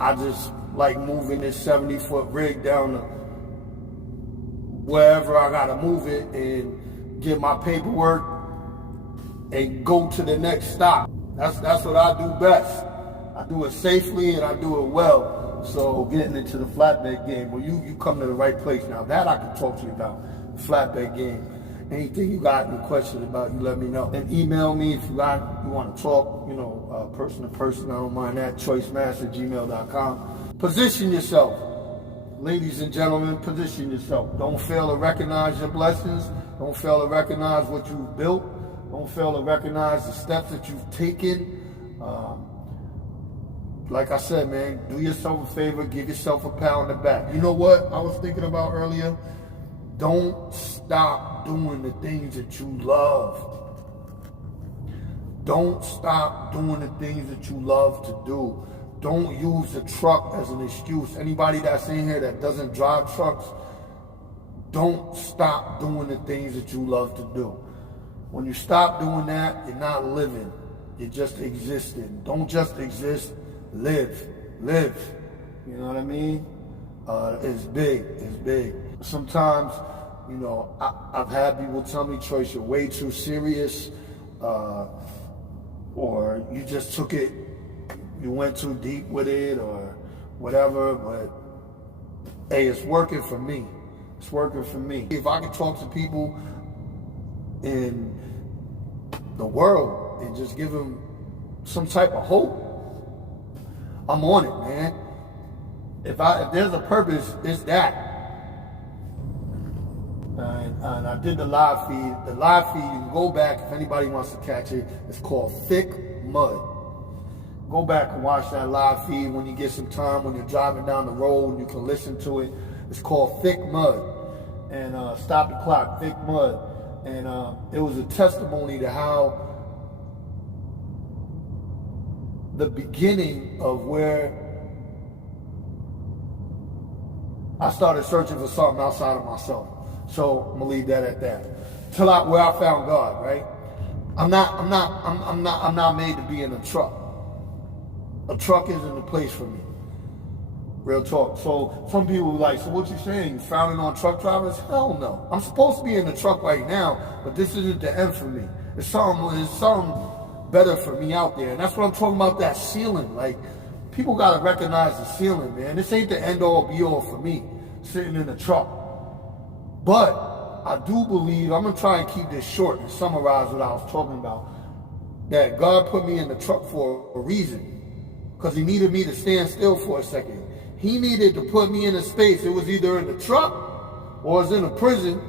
I just like moving this 70-foot rig down to wherever I gotta move it and get my paperwork and go to the next stop. That's what I do best. I do it safely and I do it well. So getting into the flatbed game, well, you come to the right place. Now that I can talk to you about, the flatbed game. Anything you got any questions about, you let me know. And email me if you want to talk, person to person. I don't mind that. Choicemas@gmail.com. Position yourself. Ladies and gentlemen, position yourself. Don't fail to recognize your blessings. Don't fail to recognize what you've built. Don't fail to recognize the steps that you've taken. Like I said, man, do yourself a favor, give yourself a pat on the back. You know what I was thinking about earlier? Don't stop doing the things that you love. Don't stop doing the things that you love to do. Don't use the truck as an excuse. Anybody that's in here that doesn't drive trucks, don't stop doing the things that you love to do. When you stop doing that, you're not living. You're just existing. Don't just exist, live. Live. You know what I mean? It's big. It's big. Sometimes, I've had people tell me, Choice, you're way too serious, or you just took it, you went too deep with it, or whatever, but hey, it's working for me. It's working for me. If I can talk to people in the world and just give them some type of hope, I'm on it, man. If there's a purpose, it's that. And I did the live feed. The live feed, you can go back if anybody wants to catch it. It's called Thick Mud. Go back and watch that live feed when you get some time, when you're driving down the road and you can listen to it. It's called Thick Mud. And Stop the Clock, Thick Mud. And it was a testimony to how the beginning of where I started searching for something outside of myself. So I'm gonna leave that at that. Where I found God, right? I'm not made to be in a truck. A truck isn't the place for me. Real talk. So some people are like, so what you saying? You frowning on truck drivers? Hell no. I'm supposed to be in the truck right now, but this isn't the end for me. It's something better for me out there. And that's what I'm talking about, that ceiling. Like, people gotta recognize the ceiling, man. This ain't the end all be all for me, sitting in the truck. But I do believe, I'm gonna try and keep this short and summarize what I was talking about, that God put me in the truck for a reason. Because he needed me to stand still for a second. He needed to put me in a space. It was either in the truck or it was in a prison.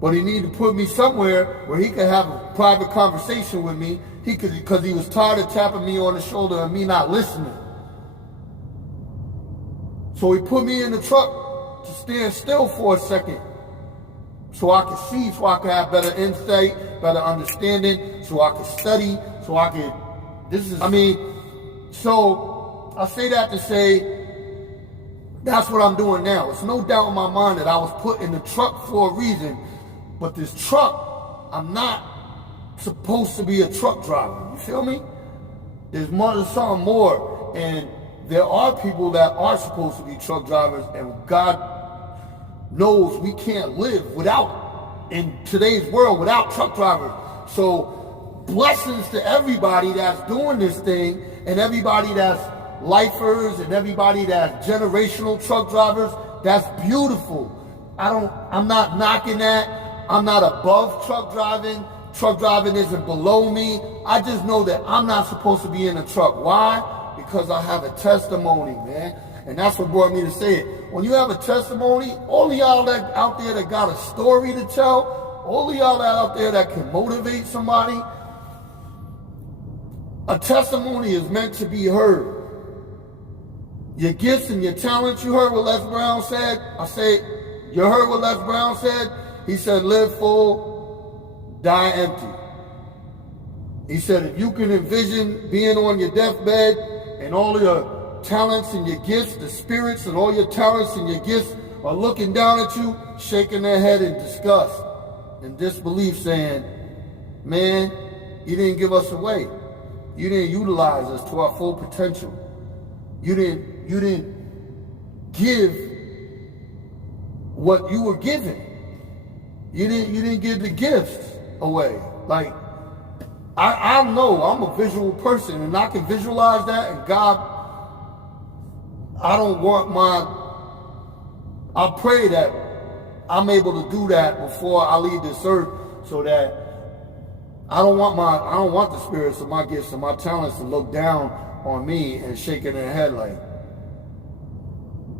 But he needed to put me somewhere where he could have a private conversation with me. Because he was tired of tapping me on the shoulder and me not listening. So he put me in the truck to stand still for a second. So I could see, so I could have better insight, better understanding, so I could study, so I could, so I say that to say, that's what I'm doing now. It's no doubt in my mind that I was put in the truck for a reason, but this truck, I'm not supposed to be a truck driver. You feel me? There's something more, and there are people that are supposed to be truck drivers, and God knows we can't live in today's world without truck drivers. So blessings to everybody that's doing this thing, and everybody that's lifers, and everybody that's generational truck drivers. That's beautiful. I'm not knocking that. I'm not above truck driving. Truck driving isn't below me. I just know that I'm not supposed to be in a truck. Why? Because I have a testimony, man. And that's what brought me to say it. When you have a testimony, all of y'all that out there that got a story to tell, all of y'all that out there that can motivate somebody, a testimony is meant to be heard. Your gifts and your talents, you heard what Les Brown said. You heard what Les Brown said? He said, live full, die empty. He said, if you can envision being on your deathbed and all your talents and your gifts, the spirits and all your talents and your gifts are looking down at you, shaking their head in disgust and disbelief, saying, man, you didn't give us away. You didn't utilize us to our full potential. You didn't give what you were given. You didn't give the gifts away. Like, I know I'm a visual person, and I can visualize that, and God, I pray that I'm able to do that before I leave this earth, so that I don't want the spirits of my gifts and my talents to look down on me and shaking their head like,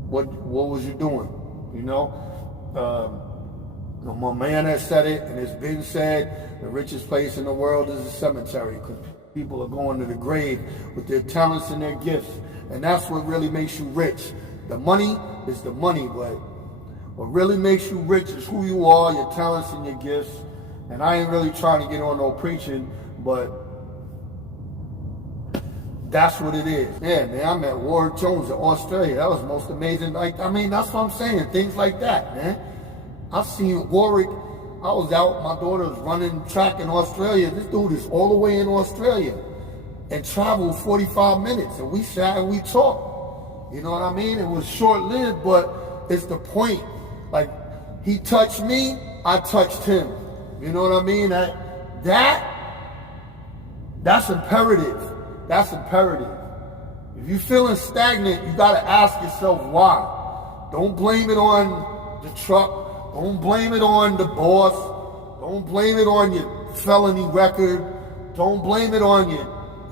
what was you doing? You know? My man has said it, and it's been said, the richest place in the world is a cemetery, because people are going to the grave with their talents and their gifts. And that's what really makes you rich. The money is the money, but what really makes you rich is who you are, your talents and your gifts. And I ain't really trying to get on no preaching, but that's what it is. Yeah, man, I met Ward Jones in Australia. That was the most amazing. Like, I mean, that's what I'm saying. Things like that, man. I've seen Warwick. I was out, my daughter was running track in Australia. This dude is all the way in Australia and traveled 45 minutes. And we sat and we talked. You know what I mean? It was short-lived, but it's the point. Like, he touched me, I touched him. You know what I mean? That's imperative. That's imperative. If you're feeling stagnant, you gotta ask yourself why. Don't blame it on the truck. Don't blame it on the boss. Don't blame it on your felony record. Don't blame it on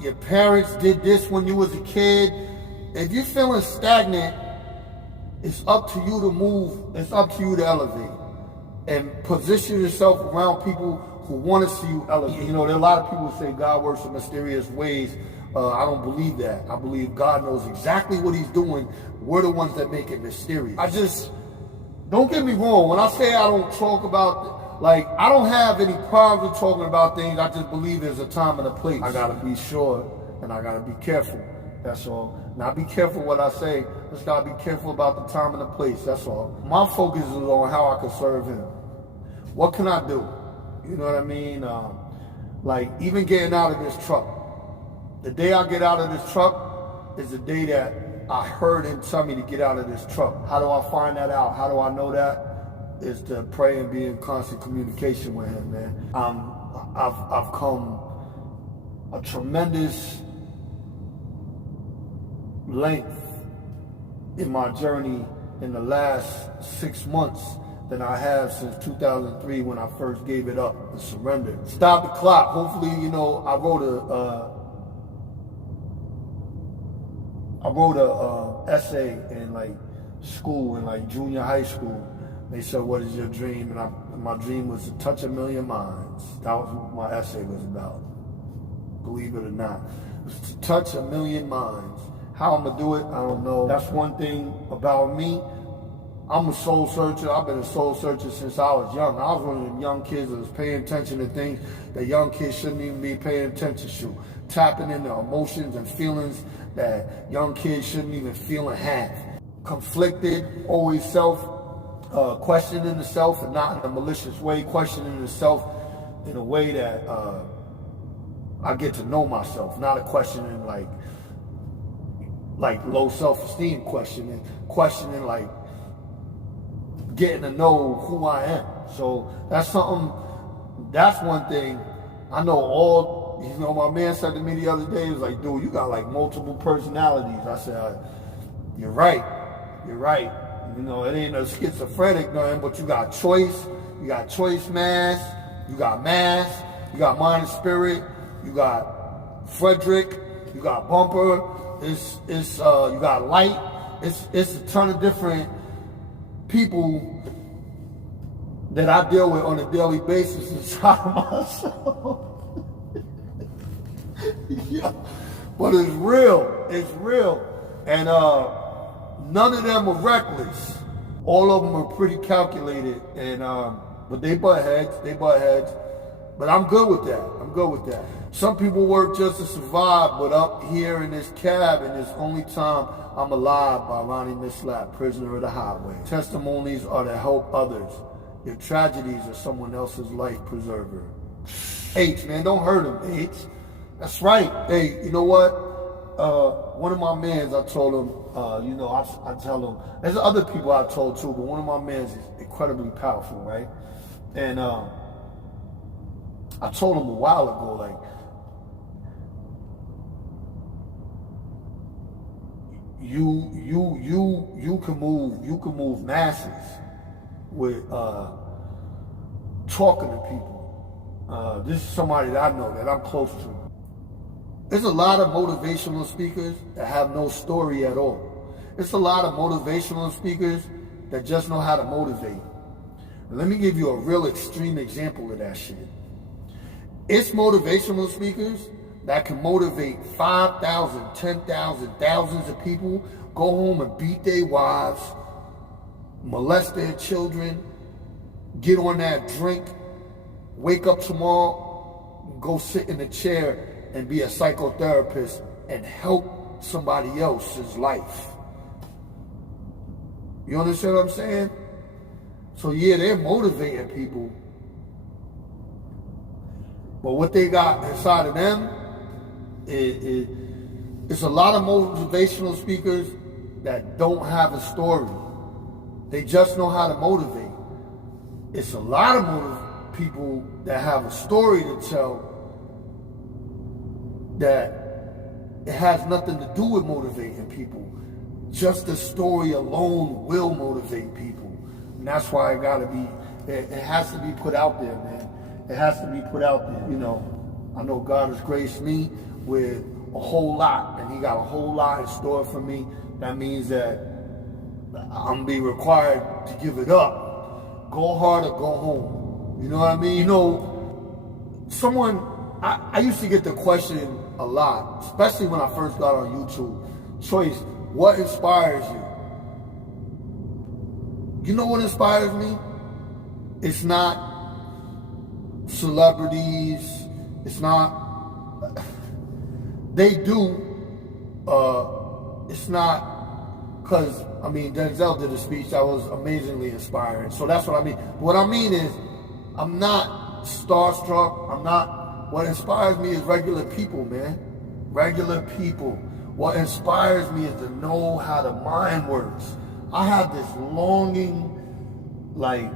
your parents did this when you was a kid. If you're feeling stagnant, it's up to you to move. It's up to you to elevate. And position yourself around people who want to see you elevate. You know, there are a lot of people who say God works in mysterious ways. I don't believe that. I believe God knows exactly what he's doing. We're the ones that make it mysterious. Don't get me wrong. When I say I don't talk about, like, I don't have any problems with talking about things. I just believe there's a time and a place. I gotta be sure, and I gotta be careful. That's all. Not be careful what I say. Just gotta be careful about the time and the place. That's all. My focus is on how I can serve him. What can I do? You know what I mean? Like, even getting out of this truck. The day I get out of this truck is the day that I heard him tell me to get out of this truck. How do I find that out? How do I know that? Is to pray and be in constant communication with him, man. I've come a tremendous length in my journey in the last 6 months than I have since 2003 when I first gave it up and surrendered. Stop the clock. Hopefully, you know, I wrote a essay in like school, in like junior high school. They said, what is your dream? And my dream was to touch 1 million minds. That was what my essay was about. Believe it or not. It was to touch 1 million minds. How I'm gonna do it, I don't know. That's one thing about me. I'm a soul searcher. I've been a soul searcher since I was young. I was one of them young kids that was paying attention to things that young kids shouldn't even be paying attention to. Tapping into emotions and feelings that young kids shouldn't even feel and have. Conflicted, always questioning the self, and not in a malicious way, questioning the self in a way that I get to know myself, not a questioning like low self-esteem questioning like getting to know who I am. So that's one thing I know. You know, my man said to me the other day, he was like, dude, you got like multiple personalities. I said, you're right. You know, it ain't a schizophrenic nothing, but you got choice, you got choice mass, you got mind and spirit, you got Frederick, you got Bumper, you got Light. It's a ton of different people that I deal with on a daily basis inside of myself. Yeah. But it's real. And none of them are reckless. All of them are pretty calculated, and but they butt heads. But I'm good with that. Some people work just to survive, but up here in this cab, and it's only time I'm alive by Ronnie Mislap, Prisoner of the Highway. Testimonies are to help others. Your tragedies are someone else's life preserver. H, man, don't hurt him, H. That's right. Hey, you know what? one of my mans, I told him, I tell him, there's other people I told too, but one of my mans is incredibly powerful, right? And I told him a while ago, like, you can move masses with talking to people. This is somebody that I know, that I'm close to. There's a lot of motivational speakers that have no story at all. There's a lot of motivational speakers that just know how to motivate. And let me give you a real extreme example of that shit. It's motivational speakers that can motivate 5,000, 10,000, thousands of people, go home and beat their wives, molest their children, get on that drink, wake up tomorrow, go sit in a chair and be a psychotherapist and help somebody else's life. You understand what I'm saying? So yeah, they're motivating people, but what they got inside of them it's a lot of motivational speakers that don't have a story. They just know how to motivate. It's a lot of people that have a story to tell that it has nothing to do with motivating people. Just the story alone will motivate people. And that's why it has to be put out there, man. It has to be put out there. You know, I know God has graced me with a whole lot, and he got a whole lot in store for me. That means that I'm gonna be required to give it up. Go hard or go home. You know what I mean? You know, I used to get the question a lot, especially when I first got on YouTube. Choice, what inspires you? You know what inspires me? It's not celebrities. It's not. They do. It's not because, I mean, Denzel did a speech that was amazingly inspiring. So that's what I mean. What I mean is, I'm not starstruck. I'm not. What inspires me is regular people, man. Regular people. What inspires me is to know how the mind works. I have this longing, like,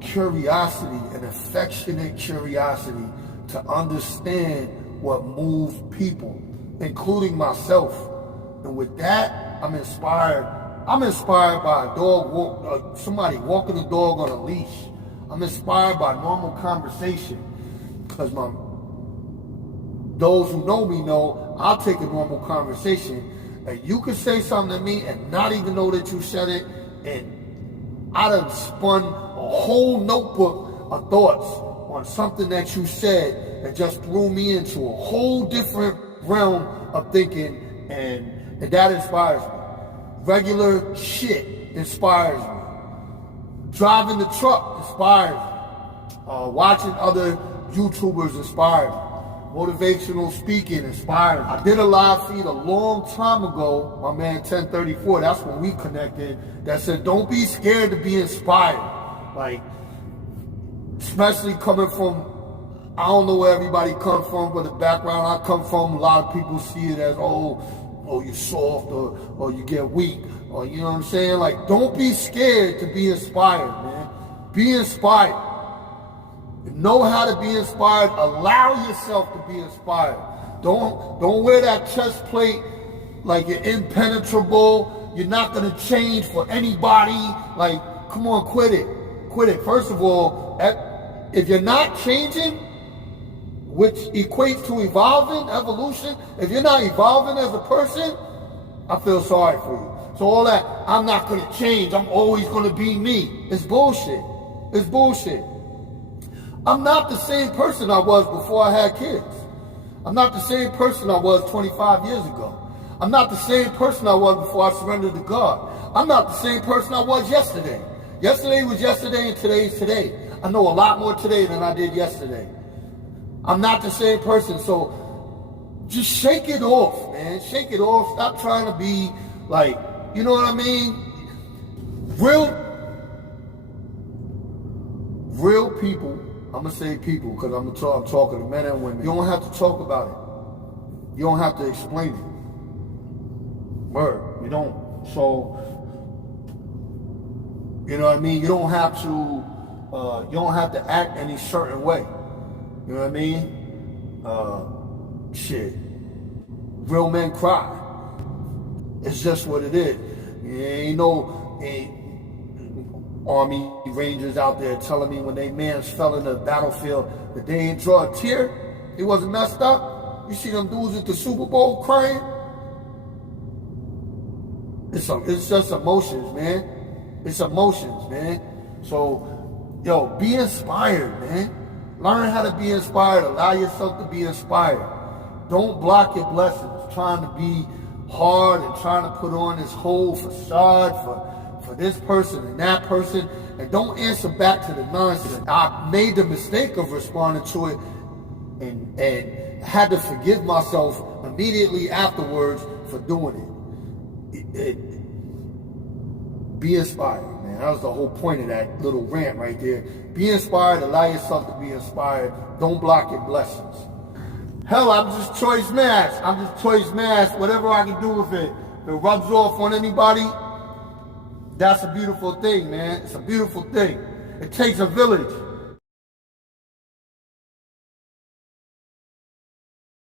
curiosity, an affectionate curiosity to understand what moves people, including myself. And with that, I'm inspired. I'm inspired by a dog, somebody walking a dog on a leash. I'm inspired by normal conversation, because those who know me know I'll take a normal conversation, and you can say something to me and not even know that you said it, and I done spun a whole notebook of thoughts on something that you said that just threw me into a whole different realm of thinking, and that inspires me. Regular shit inspires me. Driving the truck inspires me. Watching other YouTubers inspires me. Motivational speaking inspires me. I did a live feed a long time ago, my man 1034, that's when we connected, that said, don't be scared to be inspired. Like, especially coming from, I don't know where everybody comes from, but the background I come from, a lot of people see it as, oh, you're soft, or you get weak, or you know what I'm saying? Like, don't be scared to be inspired, man. Be inspired. Know how to be inspired. Allow yourself to be inspired. Don't wear that chest plate like you're impenetrable. You're not gonna change for anybody. Like, come on, quit it. Quit it. First of all, if you're not changing, which equates to evolving, evolution, if you're not evolving as a person, I feel sorry for you. So all that, I'm not gonna change, I'm always gonna be me, it's bullshit. It's bullshit. I'm not the same person I was before I had kids. I'm not the same person I was 25 years ago. I'm not the same person I was before I surrendered to God. I'm not the same person I was yesterday. Yesterday was yesterday and today is today. I know a lot more today than I did yesterday. I'm not the same person, so just shake it off, man. Shake it off. Stop trying to be like, you know what I mean? Real people I'm gonna say people because I'm talking to men and women. You don't have to talk about it. You don't have to explain it. Word, you don't. So, you know what I mean? You don't have to act any certain way. You know what I mean? Shit. Real men cry. It's just what it is. Ain't no Army Rangers out there telling me when they mans fell in the battlefield that they ain't draw a tear. It wasn't messed up. You see them dudes at the Super Bowl crying? It's just emotions, man. It's emotions, man. So, yo, be inspired, man. Learn how to be inspired. Allow yourself to be inspired. Don't block your blessings trying to be hard and trying to put on this whole facade for this person and that person. And don't answer back to the nonsense. I made the mistake of responding to it and had to forgive myself immediately afterwards for doing it. Be inspired, man. That was the whole point of that little rant right there. Be inspired, allow yourself to be inspired. Don't block your blessings. Hell, I'm just Choicemas. I'm just Choicemas. Whatever I can do with it. If it rubs off on anybody, that's a beautiful thing, man. It's a beautiful thing. It takes a village.